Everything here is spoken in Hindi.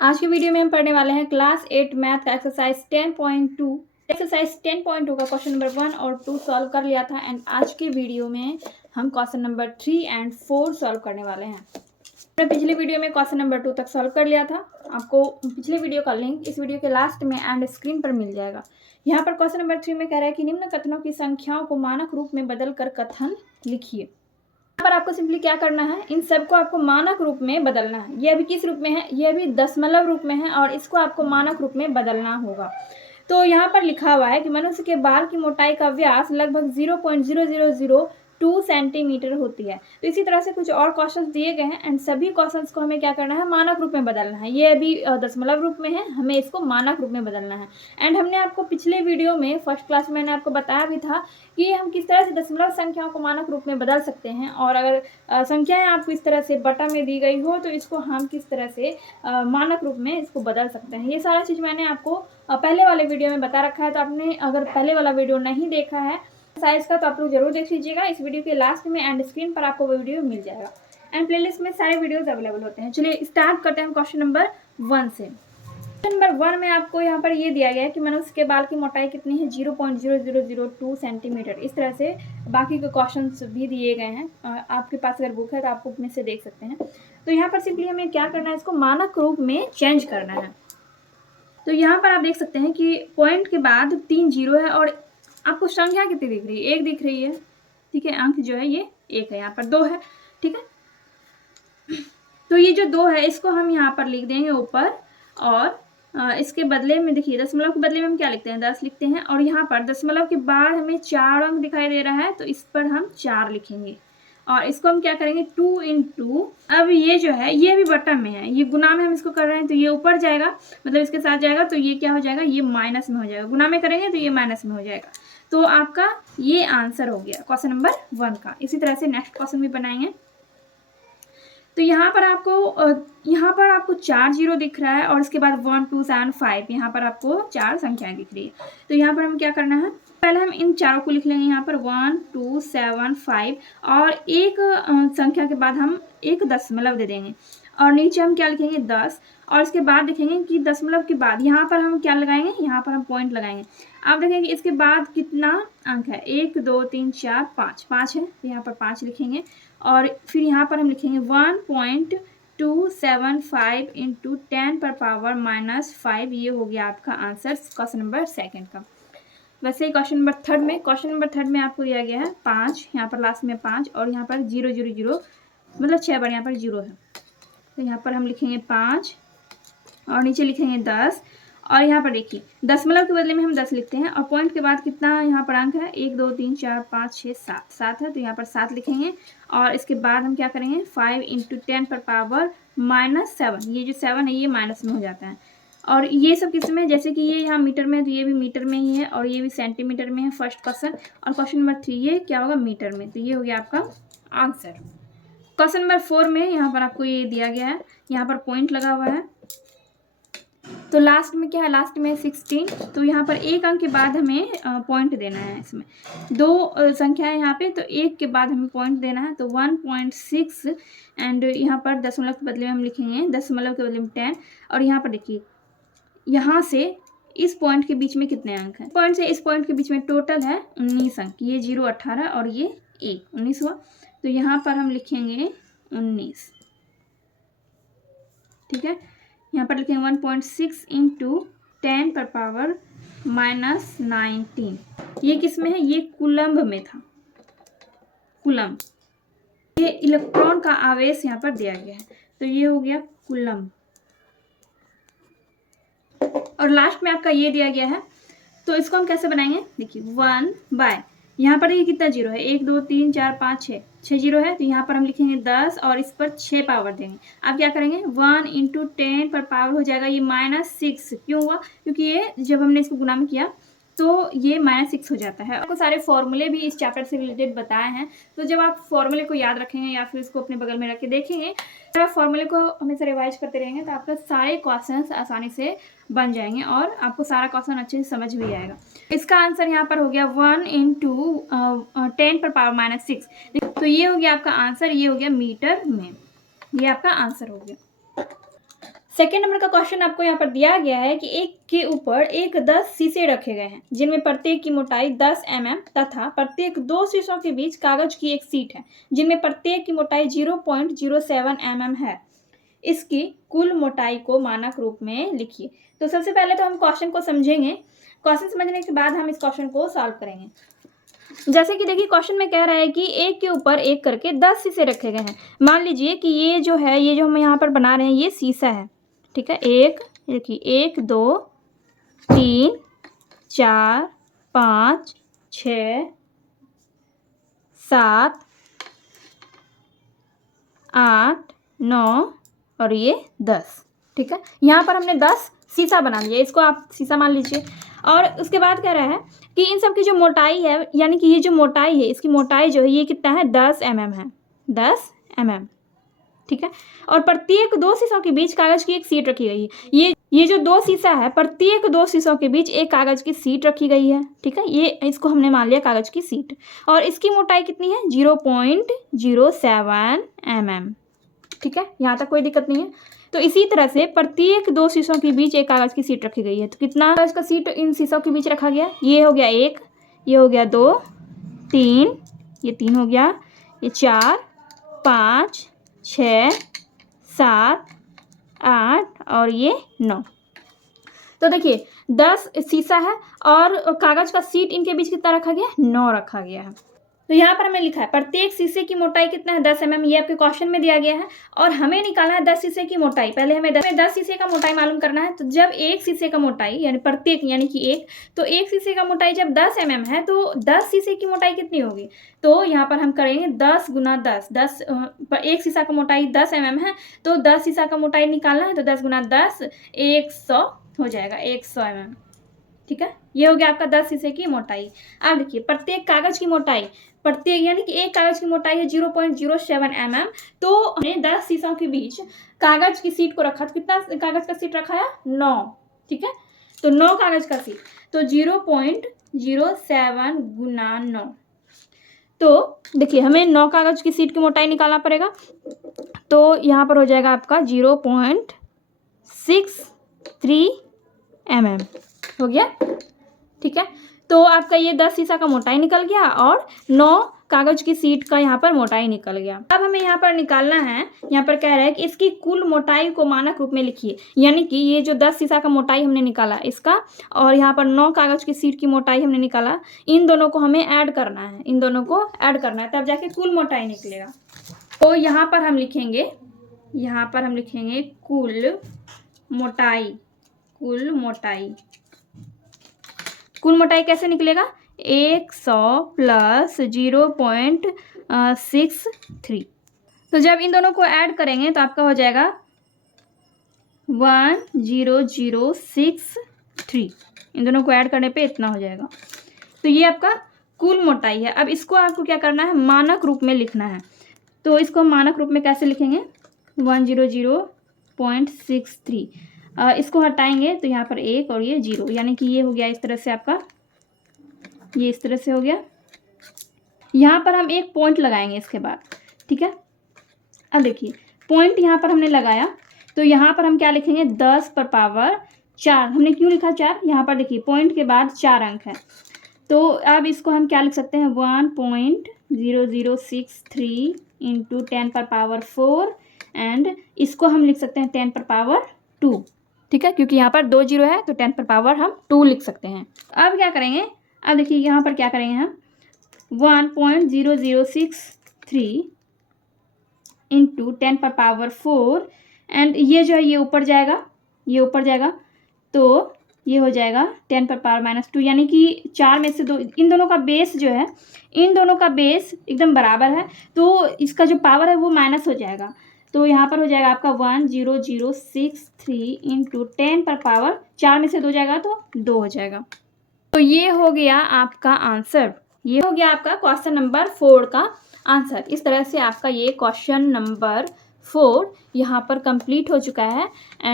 आज के वीडियो में हम पढ़ने वाले हैं क्लास 8 मैथ का एक्सरसाइज 10.2। एक्सरसाइज 10.2 का क्वेश्चन नंबर 1 और 2 सॉल्व कर लिया था एंड आज के वीडियो में हम क्वेश्चन नंबर 3 एंड 4 सॉल्व करने वाले हैं। हमने पिछले वीडियो में क्वेश्चन नंबर 2 तक सॉल्व कर लिया था। आपको पिछले वीडियो का लिंक इस वीडियो के लास्ट में एंड स्क्रीन पर मिल जाएगा। यहाँ पर क्वेश्चन नंबर 3 में कह रहा है कि निम्न कथनों की संख्याओं को मानक रूप में बदल कर कथन लिखिए। पर आपको सिंपली क्या करना है, इन सबको आपको मानक रूप में बदलना है। ये अभी किस रूप में है, ये अभी दशमलव रूप में है और इसको आपको मानक रूप में बदलना होगा। तो यहाँ पर लिखा हुआ है कि मनुष्य के बाल की मोटाई का व्यास लगभग 0.0002 सेंटीमीटर होती है। तो इसी तरह से कुछ और क्वेश्चंस दिए गए हैं एंड सभी क्वेश्चंस को हमें क्या करना है, मानक रूप में बदलना है। ये अभी दशमलव रूप में है, हमें इसको मानक रूप में बदलना है। एंड हमने आपको पिछले वीडियो में फर्स्ट क्लास में मैंने आपको बताया भी था कि हम किस तरह से दशमलव संख्याओं को मानक रूप में बदल सकते हैं और अगर संख्याएं आपको इस तरह से बटा में दी गई हो तो इसको हम किस तरह से मानक रूप में इसको बदल सकते हैं। ये सारा चीज़ मैंने आपको पहले वाले वीडियो में बता रखा है। तो आपने अगर पहले वाला वीडियो नहीं देखा है साइज का तो आप लोग जरूर देख लीजिएगा। इस वीडियो के लास्ट में एंड स्क्रीन पर आपको वो वीडियो मिल जाएगा एंड प्लेलिस्ट में सारे वीडियोस अवेलेबल होते हैं। चलिए स्टार्ट करते हैं क्वेश्चन नंबर 1 से। क्वेश्चन नंबर 1 में आपको यहाँ पर ये दिया गया है कि मनुष्य के बाल की मोटाई कितनी है, 0.0002 सेंटीमीटर। इस तरह से बाकी के क्वेश्चंस भी दिए गए हैं। आपके पास अगर बुक है तो आप बुक में से देख सकते हैं। तो यहाँ पर सिंपली हमें क्या करना है, इसको मानक रूप में चेंज करना है। तो यहाँ पर आप देख सकते हैं कि पॉइंट के बाद 3 जीरो है और आपको संख्या कितनी दिख रही है, 1 दिख रही है। ठीक है, अंक जो है ये 1 है, यहाँ पर 2 है। ठीक है, तो ये जो 2 है इसको हम यहाँ पर लिख देंगे ऊपर और इसके बदले में देखिए दशमलव के बदले में हम क्या लिखते हैं, 10 लिखते हैं। और यहाँ पर दशमलव के बाद हमें 4 अंक दिखाई दे रहा है तो इस पर हम 4 लिखेंगे और इसको हम क्या करेंगे 2 into। अब ये जो है ये भी बटन में है, ये गुना में हम इसको कर रहे हैं तो ये ऊपर जाएगा, मतलब इसके साथ जाएगा तो ये क्या हो जाएगा, ये माइनस में हो जाएगा। गुना में करेंगे तो ये माइनस में हो जाएगा। तो आपका ये आंसर हो गया क्वेश्चन नंबर 1 का। इसी तरह से नेक्स्ट क्वेश्चन भी बनाएंगे। तो यहाँ पर आपको 4 जीरो दिख रहा है और इसके बाद 1 2 7 5 यहाँ पर आपको 4 संख्याएं दिख रही है। तो यहाँ पर हम क्या करना है, पहले हम इन चारों को लिख लेंगे यहाँ पर 1 2 7 5 और एक संख्या के बाद हम एक दशमलव दे देंगे और नीचे हम क्या लिखेंगे 10 और इसके बाद देखेंगे कि दशमलव के बाद यहाँ पर हम क्या लगाएंगे, यहाँ पर हम पॉइंट लगाएंगे। आप देखेंगे इसके बाद कितना अंक है, 1 2 3 4 5 5 है तो यहाँ पर 5 लिखेंगे और फिर यहाँ पर हम लिखेंगे 1.275 इंटू 10 पर पावर -5। ये हो गया आपका आंसर क्वेश्चन नंबर 2 का। वैसे ही क्वेश्चन नंबर 3 में आपको दिया गया है 5, यहाँ पर लास्ट में 5 और यहाँ पर 0 0 0 मतलब 6 बार यहाँ पर 0 है। तो यहाँ पर हम लिखेंगे 5 और नीचे लिखेंगे 10 और यहाँ पर देखिए दशमलव के बदले में हम 10 लिखते हैं और पॉइंट के बाद कितना यहाँ पर अंक है, 1 2 3 4 5 6 7 है तो यहाँ पर 7 लिखेंगे और इसके बाद हम क्या करेंगे 5 इंटू 10 पर पावर -7। ये जो 7 है ये माइनस में हो जाता है और ये सब किस में, जैसे कि ये यहाँ मीटर में है तो ये भी मीटर में ही है और ये भी सेंटीमीटर में है फर्स्ट क्वेश्चन। और क्वेश्चन नंबर 3 ये क्या होगा, मीटर में। तो ये हो गया आपका आंसर। क्वेश्चन नंबर 4 में यहाँ पर आपको ये दिया गया है, यहाँ पर पॉइंट लगा हुआ है तो लास्ट में क्या है, लास्ट में 16। तो यहाँ पर एक अंक के बाद हमें पॉइंट देना है। इसमें 2 संख्या है यहाँ पे तो एक के बाद हमें पॉइंट देना है तो 1.6 एंड यहाँ पर दशमलव के बदले में हम लिखेंगे दशमलव के बदले में 10 और यहाँ पर देखिए यहाँ से इस पॉइंट के बीच में कितने अंक हैं, पॉइंट से इस पॉइंट के बीच में टोटल है 19 अंक। ये 0 18 और ये 1 19 हुआ तो यहाँ पर हम लिखेंगे 19। ठीक है, यहाँ पर लिखेंगे 1.6 इंटू 10 पर पावर -19। ये किस में है, ये कूलम्ब में था, कूलम्ब। ये इलेक्ट्रॉन का आवेश यहाँ पर दिया गया है तो ये हो गया कूलम्ब। और लास्ट में आपका ये दिया गया है तो इसको हम कैसे बनाएंगे, देखिए 1 बाय यहाँ पर ये कितना जीरो है, 1 2 3 4 5 6 जीरो है तो यहाँ पर हम लिखेंगे 10 और इस पर 6 पावर देंगे। आप क्या करेंगे 1 इंटू 10 पर पावर हो जाएगा ये -6। क्यों हुआ, क्योंकि ये जब हमने इसको गुना में किया तो ये -6 हो जाता है। आपको सारे फॉर्मूले भी इस चैप्टर से रिलेटेड बताए हैं तो जब आप फॉर्मूले को याद रखेंगे या फिर इसको अपने बगल में रख के देखेंगे, अगर आप फॉर्मूले को हमेशा रिवाइज करते रहेंगे तो आपका सारे क्वेश्चंस आसानी से बन जाएंगे और आपको सारा क्वेश्चन अच्छे से समझ भी आएगा। इसका आंसर यहाँ पर हो गया 1 इंटू 10 पर पावर -6। तो ये हो गया आपका आंसर, ये हो गया मीटर में, ये आपका आंसर हो गया। सेकेंड नंबर का क्वेश्चन आपको यहाँ पर दिया गया है कि एक के ऊपर एक 10 शीशे रखे गए हैं जिनमें प्रत्येक की मोटाई 10 mm तथा प्रत्येक 2 शीशों के बीच कागज की एक शीट है जिनमें प्रत्येक की मोटाई 0.07 mm है। इसकी कुल मोटाई को मानक रूप में लिखिए। तो सबसे पहले तो हम क्वेश्चन को समझेंगे। क्वेश्चन समझने के बाद हम इस क्वेश्चन को सॉल्व करेंगे। जैसे कि देखिए क्वेश्चन में कह रहा है कि एक के ऊपर एक करके 10 शीशे रखे गए हैं। मान लीजिए कि ये जो हम यहाँ पर बना रहे हैं ये शीशा है, ठीक है। एक देखिए 1 2 3 4 5 6 7 8 9 और ये 10, ठीक है। यहाँ पर हमने 10 शीशा बना लिया, इसको आप शीशा मान लीजिए। और उसके बाद कह रहा है कि इन सब की जो मोटाई है, यानी कि ये जो मोटाई है, इसकी मोटाई जो है ये कितना है 10 mm है, 10 mm, ठीक है। और प्रत्येक 2 शीशों के बीच कागज की एक शीट रखी गई है। ये जो 2 शीशा है, प्रत्येक 2 शीशों के बीच एक कागज की शीट रखी गई है, ठीक है। ये इसको हमने मान लिया कागज की शीट। और इसकी मोटाई कितनी है 0.07 mm, ठीक है। यहाँ तक कोई दिक्कत नहीं है। तो इसी तरह से प्रत्येक 2 शीशों के बीच एक कागज की शीट रखी गई है। तो कितना कागज का शीट इन शीशों के बीच रखा गया, ये हो गया 1, ये हो गया 2 3, ये 3 हो गया, ये 4 5 6 7 8 और ये 9। तो देखिए 10 शीशा है और कागज का शीट इनके बीच कितना रखा गया, 9 रखा गया है। तो यहाँ पर हमने लिखा है प्रत्येक शीशे की मोटाई कितना है 10 mm, ये आपके क्वेश्चन में दिया गया है। और हमें निकालना है 10 शीशे की मोटाई। पहले हमें 10 शीशे का मोटाई मालूम करना है। तो जब एक शीशे का मोटाई यानी प्रत्येक यानी कि एक, तो एक शीशे का मोटाई जब 10 mm है तो 10 शीशे की मोटाई कितनी होगी। तो यहाँ पर हम करेंगे 10 गुना 10, एक शीशा का मोटाई 10 mm है तो 10 शीशा का मोटाई निकालना है। तो 10 गुना 10 100 हो जाएगा, 100 mm, ठीक है। ये हो गया आपका 10 शीशे की मोटाई। अब देखिए प्रत्येक कागज की मोटाई, प्रत्येक यानी कि एक कागज की मोटाई है 0.07 mm। तो हमने 10 शीशों के बीच कागज की शीट को रखा। तो कितना कागज का शीट रखा है 9, ठीक है। तो 9 कागज का शीट, तो 0.07 गुना 9। तो देखिए हमें 9 कागज की शीट की मोटाई निकालना पड़ेगा। तो यहाँ पर हो जाएगा आपका 0.63 mm हो गया, ठीक है। तो आपका ये 10 शीशा का मोटाई निकल गया और 9 कागज की शीट का यहाँ पर मोटाई निकल गया। अब हमें यहाँ पर निकालना है, यहाँ पर कह रहा है कि इसकी कुल मोटाई को मानक रूप में लिखिए। यानी कि ये जो 10 शीशा का मोटाई हमने निकाला इसका और यहाँ पर 9 कागज की शीट की मोटाई हमने निकाला, इन दोनों को हमें ऐड करना है, इन दोनों को ऐड करना है, तब जाके कुल मोटाई निकलेगा। तो यहाँ पर हम लिखेंगे कुल मोटाई। कुल मोटाई कैसे निकलेगा, 100 प्लस 0.63। तो जब इन दोनों को ऐड करेंगे तो आपका हो जाएगा 10063। इन दोनों को ऐड करने पे इतना हो जाएगा। तो ये आपका कुल मोटाई है। अब इसको आपको क्या करना है, मानक रूप में लिखना है। तो इसको मानक रूप में कैसे लिखेंगे, 100.63। इसको हटाएंगे तो यहाँ पर 1 और ये 0, यानी कि ये हो गया इस तरह से आपका, ये इस तरह से हो गया। यहाँ पर हम एक पॉइंट लगाएंगे इसके बाद, ठीक है। अब देखिए पॉइंट यहाँ पर हमने लगाया तो यहाँ पर हम क्या लिखेंगे, 10 पर पावर 4। हमने क्यों लिखा 4, यहाँ पर देखिए पॉइंट के बाद 4 अंक है। तो अब इसको हम क्या लिख सकते हैं, 1.0063 इंटू 10 पर पावर 4 एंड इसको हम लिख सकते हैं 10 पर पावर 2, ठीक है। क्योंकि यहाँ पर 2 0 है तो 10 पर पावर हम 2 लिख सकते हैं। अब क्या करेंगे, अब देखिए यहाँ पर क्या करेंगे हम 1.0063 इंटू 10 पर पावर 4 एंड ये जो है ये ऊपर जाएगा, तो ये हो जाएगा 10 पर पावर -2, यानी कि 4 में से 2, इन दोनों का बेस जो है, इन दोनों का बेस एकदम बराबर है तो इसका जो पावर है वो माइनस हो जाएगा। तो यहाँ पर हो जाएगा आपका 10063 इंटू 10 पर पावर 4 में से 2 जाएगा तो 2 हो जाएगा। तो ये हो गया आपका आंसर, ये हो गया आपका क्वेश्चन नंबर 4 का आंसर। इस तरह से आपका ये क्वेश्चन नंबर 4 यहाँ पर कंप्लीट हो चुका है। एंड